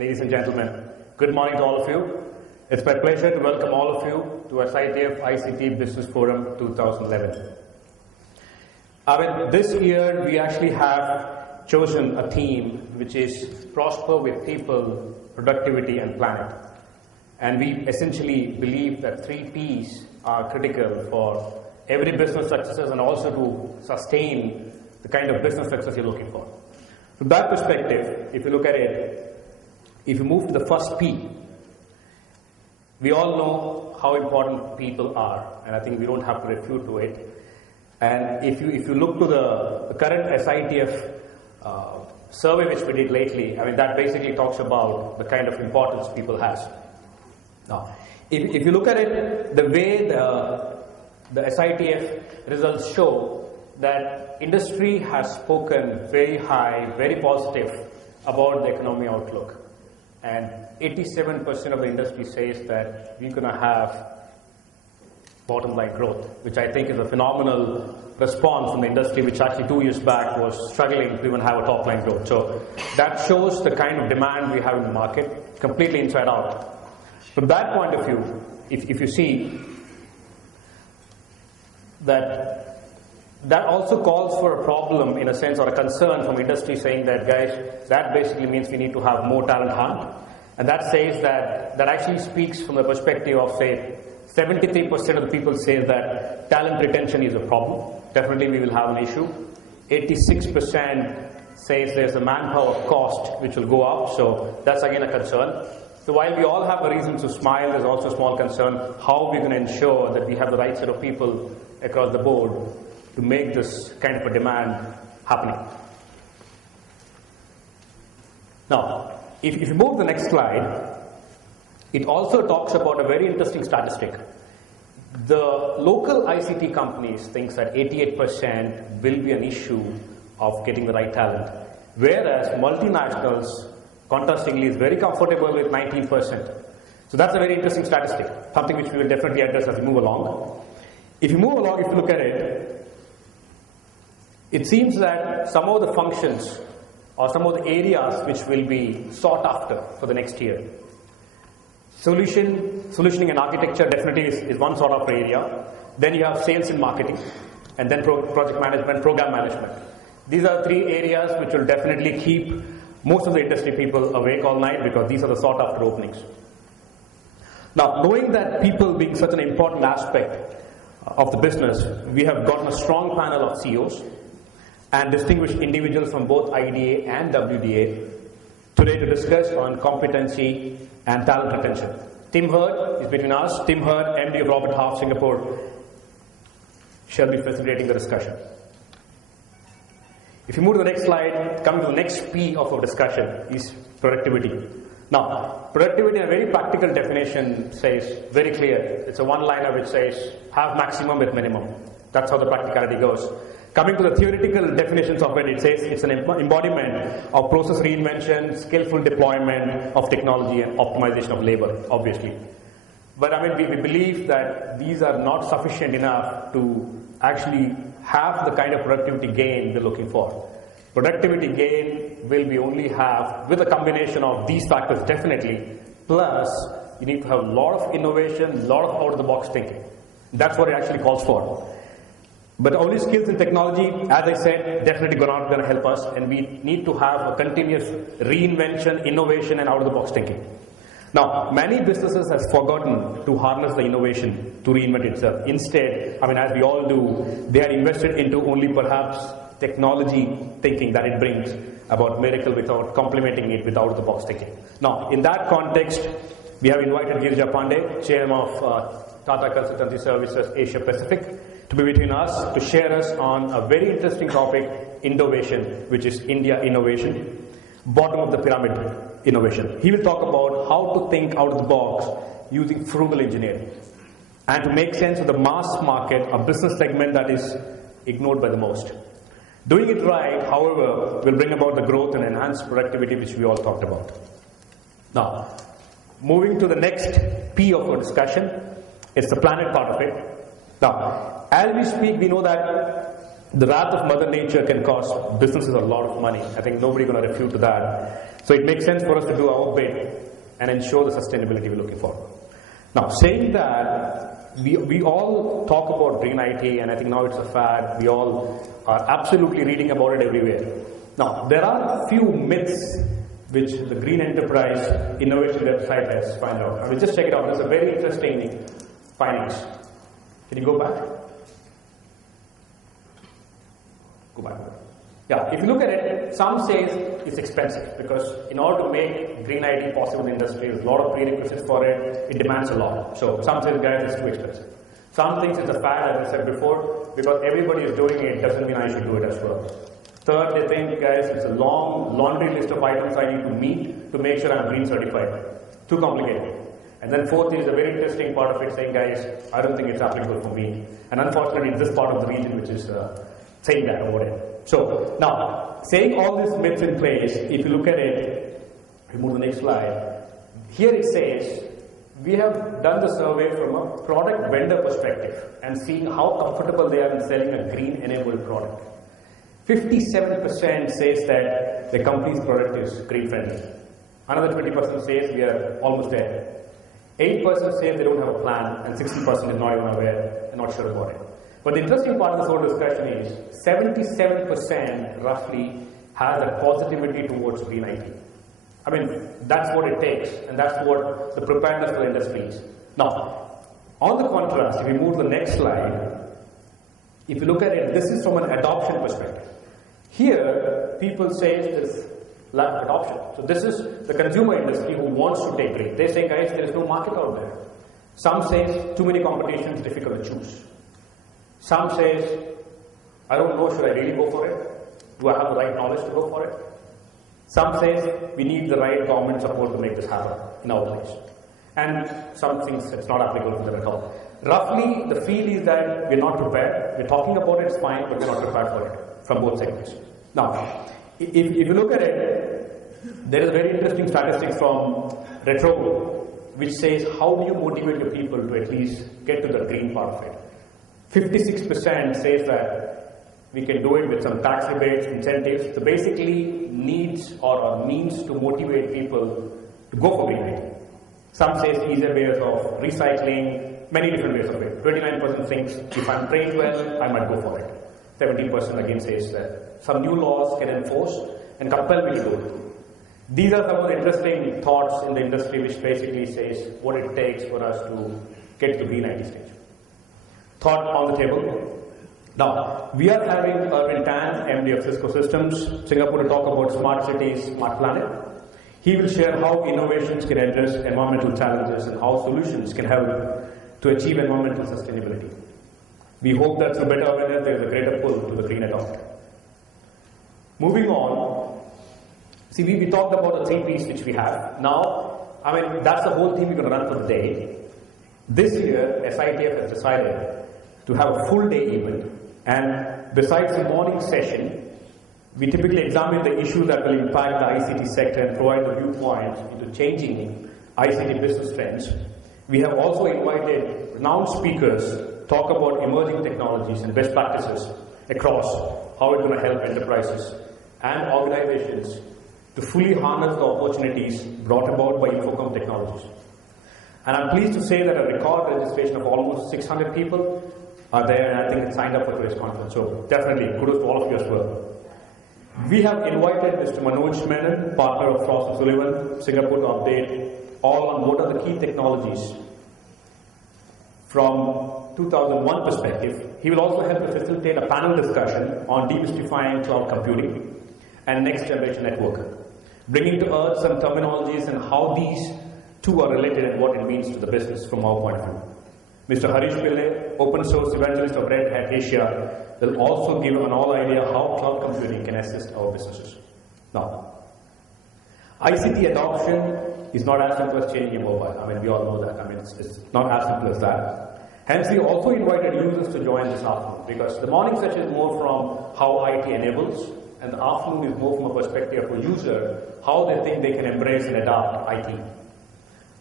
Ladies and gentlemen, good morning to all of you. It's my pleasure to welcome all of you to SITF ICT Business Forum 2011. This year we actually have chosen a theme which is prosper with people, productivity and planet. And we essentially believe that 3 Ps are critical for every business success and also to sustain the kind of business success you're looking for. From that perspective, if you look at it, if you move to the first P, we all know how important people are, and I think we don't have to refute to it. And if you look to the current SITF survey which we did lately, that basically talks about the kind of importance people has. Now, if you look at it, the way the SITF results show that industry has spoken very high, very positive about the economy outlook. And 87% of the industry says that we're going to have bottom line growth, which I think is a phenomenal response from the industry, which actually 2 years back was struggling to even have a top line growth. So that shows the kind of demand we have in the market, completely inside out. From that point of view, if you see that also calls for a problem in a sense, or a concern from industry saying that, guys, that basically means we need to have more talent hunt. And that says that actually speaks from the perspective of, say, 73% of the people say that talent retention is a problem. Definitely we will have an issue. 86% says there's a manpower cost which will go up. So that's again a concern. So while we all have a reason to smile, there's also a small concern how we're going to ensure that we have the right set of people across the board to make this kind of a demand happening. Now, if you move to the next slide, it also talks about a very interesting statistic. The local ICT companies thinks that 88% will be an issue of getting the right talent, whereas multinationals, contrastingly, is very comfortable with 19%. So that's a very interesting statistic, something which we will definitely address as we move along. If you move along, if you look at it, it seems that some of the functions or some of the areas which will be sought after for the next year. Solutioning and architecture definitely is one sort of area. Then you have sales and marketing, and then project management, program management. These are 3 areas which will definitely keep most of the industry people awake all night because these are the sought after openings. Now, knowing that people being such an important aspect of the business, we have gotten a strong panel of CEOs and distinguished individuals from both IDA and WDA today to discuss on competency and talent retention. Tim Hurd is between us. Tim Hurd, MD of Robert Half Singapore, shall be facilitating the discussion. If you move to the next slide, coming to the next P of our discussion is productivity. Now, productivity in a very practical definition says very clear. It's a one-liner which says have maximum with minimum. That's how the practicality goes. Coming to the theoretical definitions of it, it says it's an embodiment of process reinvention, skillful deployment of technology and optimization of labor, obviously. But we believe that these are not sufficient enough to actually have the kind of productivity gain we're looking for. Productivity gain will be only have with a combination of these factors definitely, plus you need to have a lot of innovation, a lot of out-of-the-box thinking. That's what it actually calls for. But only skills and technology, as I said, definitely not going to help us, and we need to have a continuous reinvention, innovation, and out-of-the-box thinking. Now, many businesses have forgotten to harness the innovation to reinvent itself. Instead, as we all do, they are invested into only perhaps technology thinking that it brings about miracle without complementing it with out-of-the-box thinking. Now, in that context, we have invited Girija Pandey, Chairman of Tata Consultancy Services Asia Pacific, to be between us to share us on a very interesting topic, innovation, which is India innovation, bottom of the pyramid innovation. He will talk about how to think out of the box using frugal engineering and to make sense of the mass market, a business segment that is ignored by the most. Doing it right, however, will bring about the growth and enhanced productivity which we all talked about. Now, moving to the next P of our discussion, it's the planet part of it. Now, as we speak, we know that the wrath of Mother Nature can cost businesses a lot of money. I think nobody's going to refute to that. So it makes sense for us to do our bit and ensure the sustainability we're looking for. Now, saying that, we all talk about green IT, and I think now it's a fad. We all are absolutely reading about it everywhere. Now, there are a few myths which the Green Enterprise Innovation website has found out. I mean, just check it out. There's a very interesting findings. Can you go back? Go back. Yeah, if you look at it, some say it's expensive because in order to make green IT possible in the industry, there's a lot of prerequisites for it. It demands a lot. So some say, guys, it's too expensive. Some things it's a fad, as I said before, because everybody is doing it doesn't mean I should do it as well. Third, they think, guys, it's a long laundry list of items I need to meet to make sure I'm green certified. Too complicated. And then fourth is a very interesting part of it saying, guys, I don't think it's applicable for me. And unfortunately, it's this part of the region which is saying that about it. So, now, saying all these myths in place, if you look at it, we move to the next slide. Here it says, we have done the survey from a product vendor perspective and seeing how comfortable they are in selling a green-enabled product. 57% says that the company's product is green-friendly. Another 20% says we are almost there. 8% say they don't have a plan, and 60% is not even aware and not sure about it. But the interesting part of this whole discussion is 77% roughly has a positivity towards green IT. I mean, that's what it takes, and that's what the preparedness for the industry is. Now, on the contrast, if we move to the next slide, if you look at it, this is from an adoption perspective. Here, people say there's lack of adoption. So this is the consumer industry who wants to take green. They say, guys, there is no market out there. Some say too many competitions, difficult to choose. Some says, I don't know, should I really go for it? Do I have the right knowledge to go for it? Some says, we need the right government support to make this happen in our place. And some things, it's not applicable to them at all. Roughly, the feel is that we're not prepared. We're talking about it, it's fine, but we're not prepared for it from both segments. Now, if you look at it, there is a very interesting statistics from Retro, which says, how do you motivate your people to at least get to the green part of it? 56% says that we can do it with some tax rebates, incentives. So basically needs or means to motivate people to go for green IT. Some says easier ways of recycling, many different ways of it. 29% thinks if I'm trained well, I might go for it. 17% again says that some new laws can enforce and compel me to do it. These are some of the interesting thoughts in the industry which basically says what it takes for us to get to the green IT stage. Thought on the table. Now, we are having Erwin Tan, MD of Cisco Systems, Singapore, to talk about smart cities, smart planet. He will share how innovations can address environmental challenges and how solutions can help to achieve environmental sustainability. We hope that through better awareness, there is a greater pull to the green adoption. Moving on, see, we talked about the 3 Ps which we have. Now, I mean, that's the whole thing we're going to run for the day. This year, SITF has decided to have a full day event, and besides the morning session, we typically examine the issues that will impact the ICT sector and provide the viewpoints into changing ICT business trends. We have also invited renowned speakers talk about emerging technologies and best practices across how it's going to help enterprises and organizations to fully harness the opportunities brought about by Infocom technologies. And I'm pleased to say that a record registration of almost 600 people are there, and I think it's signed up for today's conference. So definitely, kudos to all of you as well. We have invited Mr. Manoj Menon, partner of Frost & Sullivan, Singapore, to update all on what are the key technologies from 2001 perspective. He will also help to facilitate a panel discussion on demystifying cloud computing and next generation network, bringing to earth some terminologies and how these two are related and what it means to the business from our point of view. Mr. Harish Pillai, open source evangelist of Red Hat Asia, will also give an all idea how cloud computing can assist our businesses. Now, ICT adoption is not as simple as changing a mobile. I mean, we all know that. I mean, it's not as simple as that. Hence, we also invited users to join this afternoon because the morning session is more from how IT enables, and the afternoon is more from a perspective of a user, how they think they can embrace and adopt IT.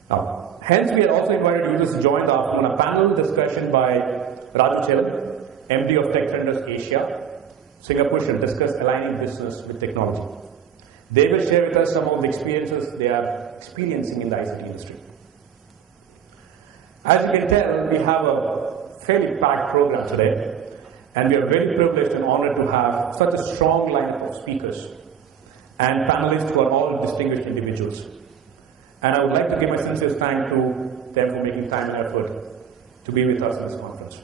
Now, hence, we are also invited users to join the afternoon a panel discussion by Raju Chelam, MD of Tech Trenders Asia, Singapore shall discuss aligning business with technology. They will share with us some of the experiences they are experiencing in the ICT industry. As you can tell, we have a fairly packed program today, and we are very privileged and honored to have such a strong lineup of speakers and panelists who are all distinguished individuals. And I would like to give my sincere thanks to them for making time and effort to be with us in this conference.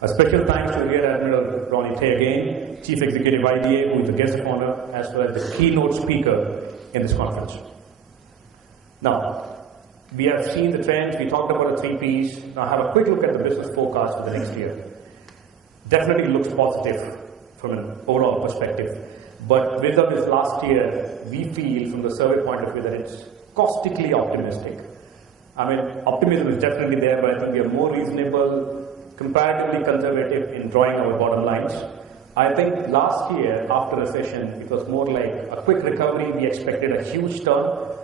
A special thanks to Rear Admiral Ronnie Tay again, Chief Executive IDA, who is the guest of honor, as well as the keynote speaker in this conference. Now, we have seen the trends, we talked about the 3 Ps. Now have a quick look at the business forecast for the next year. Definitely looks positive from an overall perspective. But with this last year, we feel from the survey point of view that it's caustically optimistic. I mean, optimism is definitely there, but I think we are more reasonable, comparatively conservative in drawing our bottom lines. I think last year, after recession, it was more like a quick recovery. We expected a huge turn.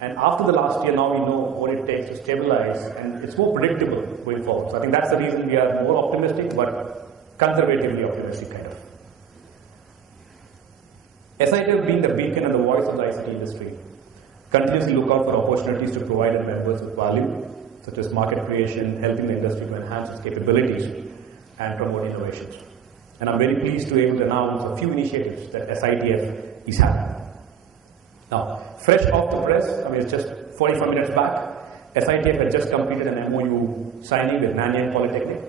And after the last year, now we know what it takes to stabilize, and it's more predictable going forward. So I think that's the reason we are more optimistic, but conservatively optimistic kind of. SITF, being the beacon and the voice of the ICT industry, continuously look out for opportunities to provide its members with value, such as market creation, helping the industry to enhance its capabilities and promote innovations. And I'm very pleased to be able to announce a few initiatives that SITF is having. Now, fresh off the press, I mean, it's just 45 minutes back, SITF had just completed an MOU signing with Nanyang Polytechnic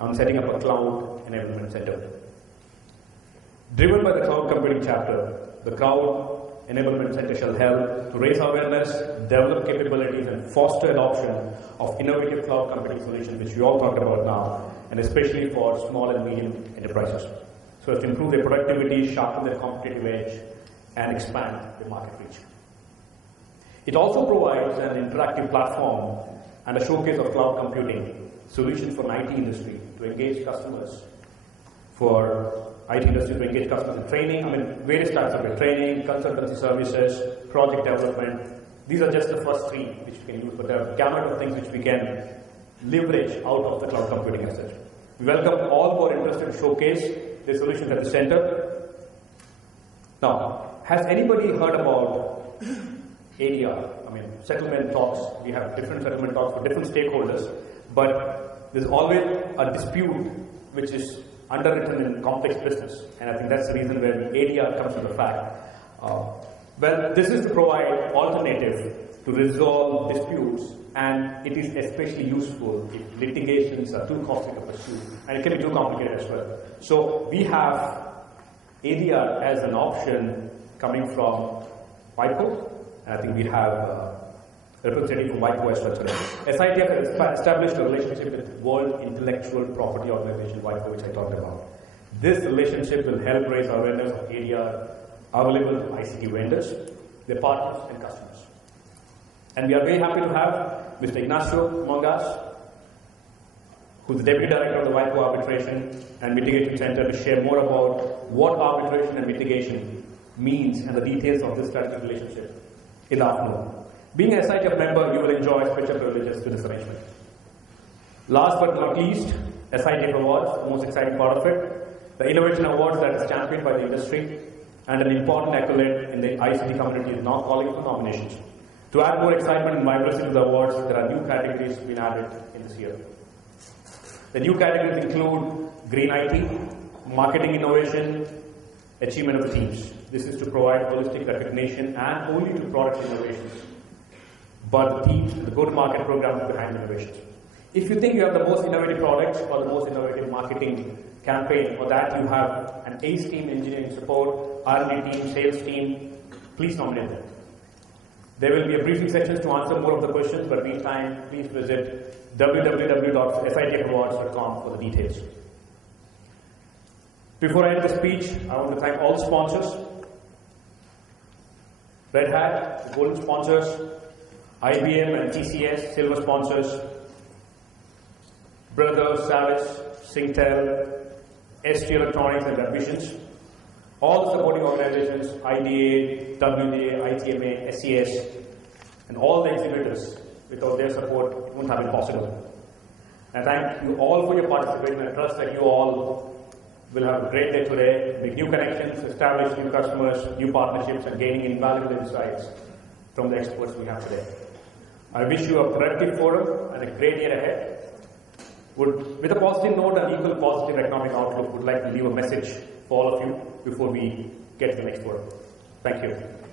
on setting up a cloud enablement center. Driven by the cloud computing chapter, the cloud enablement center shall help to raise awareness, develop capabilities, and foster adoption of innovative cloud computing solutions, which we all talked about now, and especially for small and medium enterprises. So as to improve their productivity, sharpen their competitive edge, and expand their market reach. It also provides an interactive platform and a showcase of cloud computing solutions for IT industry to engage customers, for IT industry to engage customers in training, I mean, various types of training, consultancy services, project development. These are just the first 3 which we can use, but there are a gamut of things which we can leverage out of the cloud computing as such. We welcome all who are interested to showcase their solutions at the center. Now, has anybody heard about ADR? I mean, settlement talks. We have different settlement talks for different stakeholders, but there's always a dispute which is underwritten in complex business, and I think that's the reason where the ADR comes to the fact. Well, this is to provide alternative to resolve disputes, and it is especially useful if litigations are too costly to pursue, and it can be too complicated as well. So we have ADR as an option coming from WIPO, and I think we have a representative from WIPO as well today. SITF has established a relationship with World Intellectual Property Organization, WIPO, which I talked about. This relationship will help raise awareness of ADR available to ICT vendors, their partners, and customers. And we are very happy to have Mr. Ignacio Mongas, who is the Deputy Director of the WIPO Arbitration and Mitigation Center, to share more about what arbitration and mitigation means and the details of this strategic relationship in the afternoon. Being a SITF member, you will enjoy special privileges to this arrangement. Last but not least, SITF Awards, the most exciting part of it, the Innovation Awards that is championed by the industry, and an important accolade in the ICT community is now calling for nominations. To add more excitement and vibrancy to the awards, there are new categories being added in this year. The new categories include Green IT, Marketing Innovation, Achievement of the Teams. This is to provide holistic recognition and only to product innovations, but the teams, the go-to-market programs behind innovations. If you think you have the most innovative products or the most innovative marketing campaign, or that you have an ACE team, engineering support, R&D team, sales team, please nominate them. There will be a briefing session to answer more of the questions, but meantime, please visit www.sitfawards.com for the details. Before I end the speech, I want to thank all the sponsors. Red Hat, the golden sponsors, IBM and TCS, silver sponsors, Brothers, Savage, Singtel, ST Electronics and Admissions, all the supporting organizations, IDA, WDA, ITMA, SES, and all the exhibitors. Without their support, it wouldn't have been possible. And thank you all for your participation. I trust that you all We'll have a great day today, make new connections, establish new customers, new partnerships, and gaining invaluable insights from the experts we have today. I wish you a productive forum and a great year ahead. With a positive note and equal positive economic outlook, would like to leave a message for all of you before we get to the next forum. Thank you.